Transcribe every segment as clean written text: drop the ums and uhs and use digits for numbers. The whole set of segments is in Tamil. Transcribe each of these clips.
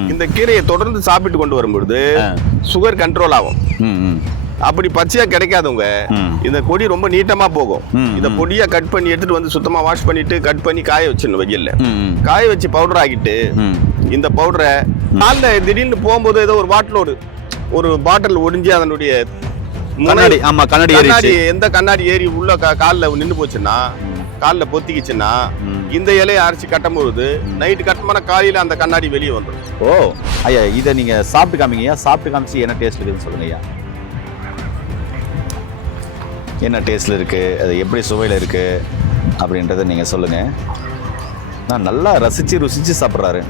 இந்த கீரையை தொடர்ந்து சாப்பிட்டு கொண்டு வரும்பொழுது சுகர் கண்ட்ரோல் ஆகும். அப்படி பச்சையா கிடைக்காதவங்க இந்த கொடி ரொம்ப நீட்டமா போகும். இந்த பொடியா கட் பண்ணி எடுத்துட்டு வந்து சுத்தமா வாஷ் பண்ணிட்டு கட் பண்ணி காய வச்சிடணும் வெயில்ல. காய வச்சு பவுடர் ஆகிட்டு இந்த பவுடரை கால்ல திடீர்னு போகும்போது ஏதோ ஒரு ஒரு பாட்டில் ஒடிஞ்சு அதனுடைய கண்ணாடி எந்த கண்ணாடி ஏறி உள்ள கால்ல நின்று போச்சுன்னா காலில் பொத்திக்கிச்சுன்னா இந்த இலையை அரைச்சி கட்டும்போது நைட்டு கட்டமான காலையில் அந்த கண்ணாடி வெளியே வந்துடும். ஓ ஐயா, இதை நீங்க சாப்பிட்டு காமிங்கய்யா. சாப்பிட்டு காமிச்சு என்ன டேஸ்ட் இருக்குதுன்னு சொல்லுங்க ஐயா. என்ன டேஸ்ட்ல இருக்கு, அது எப்படி சுவையில் இருக்கு அப்படின்றத நீங்க சொல்லுங்க. நான் நல்லா ருசிச்சு சாப்பிட்றாரு.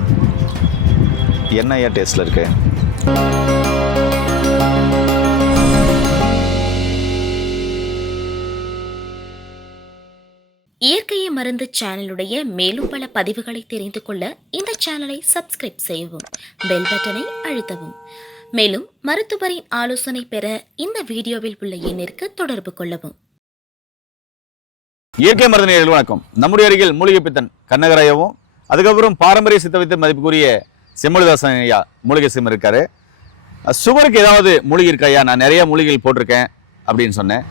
என்ன ஐயா டேஸ்ட்ல இருக்கு? இயற்கையை மருந்து சேனலுடைய மேலும் பல பதிவுகளை தெரிந்து கொள்ள இந்த சேனலை சப்ஸ்கிரைப் செய்யவும், பெல் பட்டனை அழுத்தவும். மேலும் மருத்துவரின் ஆலோசனை பெற இந்த வீடியோவில் உள்ள எண்ணிற்கு தொடர்பு கொள்ளவும். இயற்கை மருந்து நேயர்களுக்கு வணக்கம். நம்முடைய அருகில் மூலிகை பித்தன் கண்ணகராயவும், அதுக்கப்புறம் பாரம்பரிய சித்த வைத்திய மதிப்புக்குரிய செம்மொழிதாசன் ஐயா மூலிகை சிம் இருக்காரு. சுகருக்கு ஏதாவது மூலிகை இருக்கா ஐயா? நான் நிறைய மூலிகைகள் போட்டிருக்கேன் அப்படின்னு சொன்னேன்.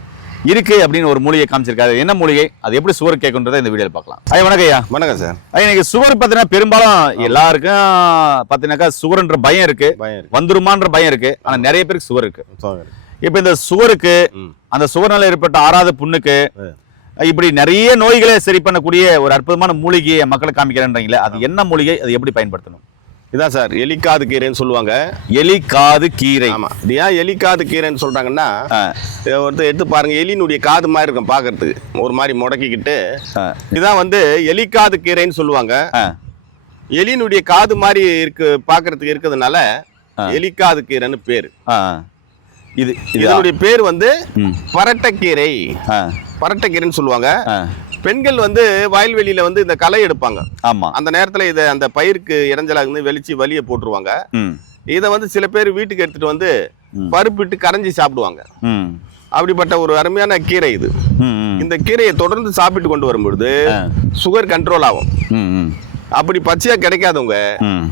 இருக்கு அப்படின்னு ஒரு மூலிகை காமிச்சிருக்காரு. என்ன மூலிகை, அது எப்படி சுகர் கேட்குன்றதை இந்த வீடியோவில் பார்க்கலாம். ஐயா வணக்கம் ஐயா. வணக்கம் சார். ஐயா, இன்னைக்கு சுகர் பார்த்தீங்கன்னா பெரும்பாலும் எல்லாருக்கும் பார்த்தீங்கன்னாக்கா சுகர்ன்ற பயம் இருக்கு, வந்துருமான்ற பயம் இருக்கு. ஆனா நிறைய பேருக்கு சுகர் இருக்கு. இப்ப இந்த சுகருக்கு, அந்த சுகர்னால ஏற்பட்ட ஆறாத புண்ணுக்கு, இப்படி நிறைய நோய்களை சரி பண்ணக்கூடிய ஒரு அற்புதமான மூலிகையை மக்களை காமிக்கிறேன்றீங்களே, அது என்ன மூலிகை, அது எப்படி பயன்படுத்தணும்? இதான் சார் எலிக்காது கீரைன்னு சொல்லுவாங்க. எலிக்காது கீரை. ஆமா, இது ஏன் எலிக்காது கீரைன்னு சொல்றாங்கன்னா, ஒருத்தர் எடுத்து பாருங்க, எலினுடைய காது மாதிரி இருக்கும் பாக்குறதுக்கு, ஒரு மாதிரி முடக்கிக்கிட்டு. இதான் எலிக்காது கீரைன்னு சொல்லுவாங்க. எலினுடைய காது மாதிரி இருக்கு பாக்குறதுக்கு இருக்கிறதுனால எலிக்காது கீரைன்னு பேரு. இதனுடைய பேர் பரட்டைக்கீரை. பரட்டைக்கீரைன்னு சொல்லுவாங்க. பெண்கள் வயல்வெளியில இந்த களை எடுப்பாங்க. ஆமா, அந்த நேரத்துல அந்த பயிருக்கு இடைஞ்சலா வெளிச்சு வலிய போட்டுருவாங்க. இத சில பேர் வீட்டுக்கு எடுத்துட்டு பருப்பிட்டு கரைஞ்சி சாப்பிடுவாங்க. அப்படிப்பட்ட ஒரு அருமையான கீரை இது. இந்த கீரையை தொடர்ந்து சாப்பிட்டு கொண்டு வரும்பொழுது சுகர் கண்ட்ரோல் ஆகும். அப்படி பச்சையா கிடைக்காதவங்க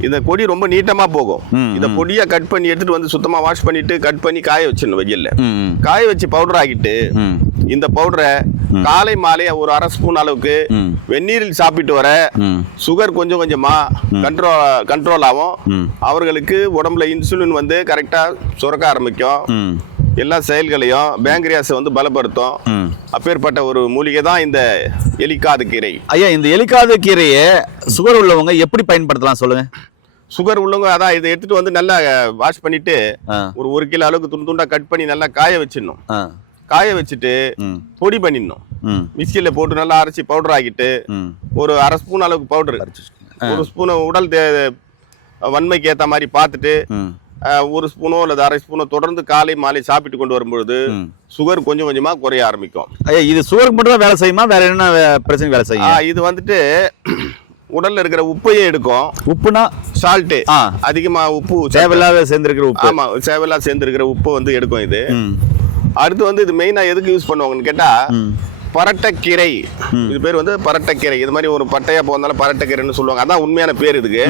இந்த கொடி ரொம்ப நீட்டமா போகும். இந்த பொடியா கட் பண்ணி எடுத்துட்டு வந்து சுத்தமா வாஷ் பண்ணிட்டு கட் பண்ணி காய வச்சிடணும் வெயில்ல. காய வச்சு பவுடர் ஆகிட்டு இந்த பவுடரை காலை மாலை ஒரு அரை ஸ்பூன் அளவுக்கு வெந்நீரில் சாப்பிட்டு வர சுகர் கொஞ்சம் கொஞ்சமா கண்ட்ரோல் ஆகும். அவர்களுக்கு உடம்புல இன்சுலின் கரெக்டா சுரக்க ஆரம்பிக்கும். எல்லா செயல்களையும் பேங்க்ரியாஸ் பலப்படுத்தும். அப்பேற்பட்ட ஒரு மூலிகை தான் இந்த எலிக்காது கீரை. ஐயா, இந்த எலிக்காது கீரையை சுகர் உள்ளவங்க எப்படி பயன்படுத்தலாம் சொல்லுங்க. சுகர் உள்ளவங்க அதான் இதை எடுத்துட்டு நல்லா வாஷ் பண்ணிட்டு ஒரு கிலோ அளவுக்கு துண்டு துண்டா கட் பண்ணி நல்லா காய வச்சிடணும். காய வச்சுட்டு பொடி பண்ணிடணும். மிக்சியில போட்டு நல்லா அரைச்சி பவுடர் ஆகிட்டு ஒரு அரை ஸ்பூன் அளவுக்கு பவுடர், ஒரு ஸ்பூன் உடல் வன்மைக்கு ஏற்ற மாதிரி பார்த்துட்டு ஒரு ஸ்பூனோ அல்லது அரை ஸ்பூனோ தொடர்ந்து காலை மாலை சாப்பிட்டு கொண்டு வரும்பொழுது சுகர் கொஞ்சம் கொஞ்சமா குறைய ஆரம்பிக்கும். இது சுகருக்கு மட்டும் தான் வேலை செய்யுமா, வேற என்ன பிரச்சனை வேலை செய்யும்? இது உடல்ல இருக்கிற உப்பையே எடுக்கும். உப்புனா சால்ட், அதிகமா உப்பு சேவலாக சேர்ந்திருக்கிற உப்பு. ஆமா, சேவலா சேர்ந்திருக்கிற உப்பு எடுக்கும் இது. அடுத்து இது மெயினா எதுக்கு யூஸ் பண்ணுவாங்கன்னு கேட்டா, பரட்டைக்கீரை. இது பேர் பரட்டைக்கீரை. இது மாதிரி ஒரு பட்டையா போனாலும் பரட்டைக்கீரைன்னு சொல்லுவாங்க. அதான் உண்மையான பேர் இதுக்கு.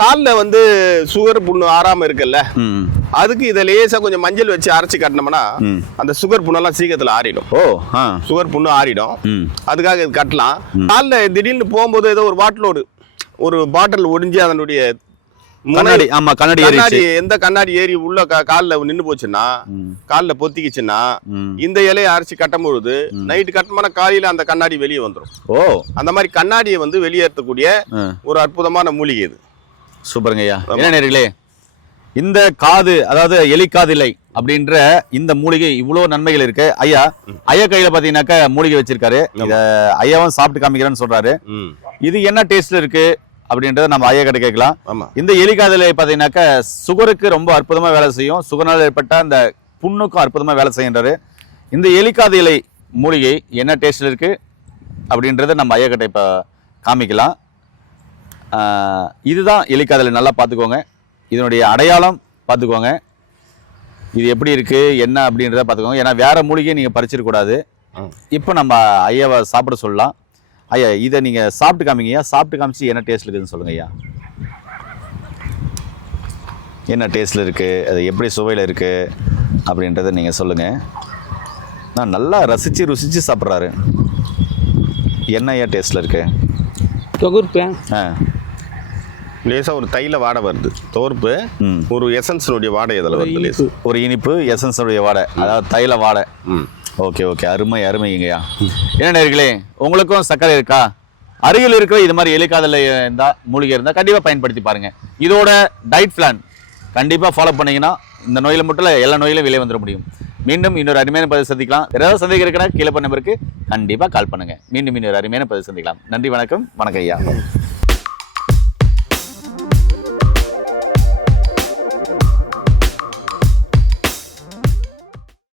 காலில் சுகர் புண்ணு ஆறாம இருக்குல்ல, அதுக்கு இதை லேசா கொஞ்சம் மஞ்சள் வச்சு அரைச்சி கட்டினோம்னா அந்த சுகர் புண்ணெல்லாம் சீக்கிரத்துல ஆறிடும். சுகர் புண்ணு ஆறிடும். அதுக்காக இது கட்டலாம். காலில் திடீர்னு போகும்போது ஏதோ ஒரு பாட்டில் ஒடிஞ்சு அதனுடைய கண்ணாடி எந்த கண்ணாடி ஏறி உள்ள காலில் நின்று போச்சுன்னா, காலில் பொத்திக்கிச்சுன்னா இந்த இலையை அரைச்சி கட்டும்பொழுது நைட்டு கட்டமான காலையில அந்த கண்ணாடி வெளியே வந்துடும். அந்த மாதிரி கண்ணாடியை வெளியேற்றக்கூடிய ஒரு அற்புதமான மூலிகை இது. சூப்பருங்க ஐயா. என்ன நேர்களே, இந்த காது, அதாவது எலிக்காது இலை அப்படின்ற இந்த மூலிகை இவ்வளவு நன்மைகள் இருக்கு. ஐயா கையில பாத்தீங்கன்னாக்கா மூலிகை வச்சிருக்காரு. இத ஐயாவும் சாப்பிட்டு காமிக்கிறேன்னு சொல்றாரு. இது என்ன டேஸ்ட்ல இருக்கு அப்படின்றத நம்ம ஐயா கிட்ட கேட்கலாம். இந்த எலிக்காது இலை பாத்தீங்கன்னாக்கா சுகருக்கு ரொம்ப அற்புதமா வேலை செய்யும். சுகர்னால ஏற்பட்ட அந்த புண்ணுக்கும் அற்புதமா வேலை செய்கின்றாரு. இந்த எலிக்காது இலை மூலிகை என்ன டேஸ்ட்ல இருக்கு அப்படின்றத நம்ம ஐயா கிட்ட இப்ப காமிக்கலாம். இதுதான் எலிக்காது இலை. நல்லா பார்த்துக்கோங்க. இதனுடைய அடையாளம் பார்த்துக்கோங்க. இது எப்படி இருக்கு என்ன அப்படின்றத பார்த்துக்கோங்க. ஏன்னா வேற மூலிகையை நீங்க பறிச்சிடக்கூடாது. இப்போ நம்ம ஐயாவை சாப்பிட சொல்லலாம். ஐயா, இதை நீங்க சாப்பிட்டு காமிங்க ஐயா. சாப்பிட்டு காமிச்சு என்ன டேஸ்ட் இருக்குதுன்னு சொல்லுங்க ஐயா. என்ன டேஸ்ட்டில் இருக்குது, அது எப்படி சுவையில் இருக்குது அப்படின்றத நீங்கள் சொல்லுங்கள். நான் நல்லா ருசித்து சாப்பிட்றாரு. என்ன ஐயா டேஸ்ட்டில் இருக்குது? தொகுப்பேன். லேசாக ஒரு தைல வாடை வருது. தோர்ப்பு ஒரு எசன்ஸினுடைய வாடை இதில் வருது. லேசு ஒரு இனிப்பு, எசன்ஸுடைய வாடை, அதாவது தைல வாடை. ஓகே ஓகே, அருமைங்கய்யா. என்ன நேயர்களே, உங்களுக்கும் சர்க்கரை இருக்கா? அருகில் இருக்கிற இது மாதிரி எலிக்காதல் இருந்தால், மூலிகை இருந்தால் கண்டிப்பாக பயன்படுத்தி பாருங்கள். இதோட டயட் பிளான் கண்டிப்பாக ஃபாலோ பண்ணிங்கன்னா இந்த நோயில் மட்டும் இல்லை, எல்லா நோயிலும் வெளியே வந்துட முடியும். மீண்டும் இன்னொரு அருமையான பதிவு சந்திக்கலாம். ஏதாவது சந்தேகம் இருக்குன்னா கீழே பண்ண நம்பருக்கு கண்டிப்பாக கால் பண்ணுங்கள். மீண்டும் இன்னொரு அருமையான பதிவு சந்திக்கலாம். நன்றி, வணக்கம் ஐயா.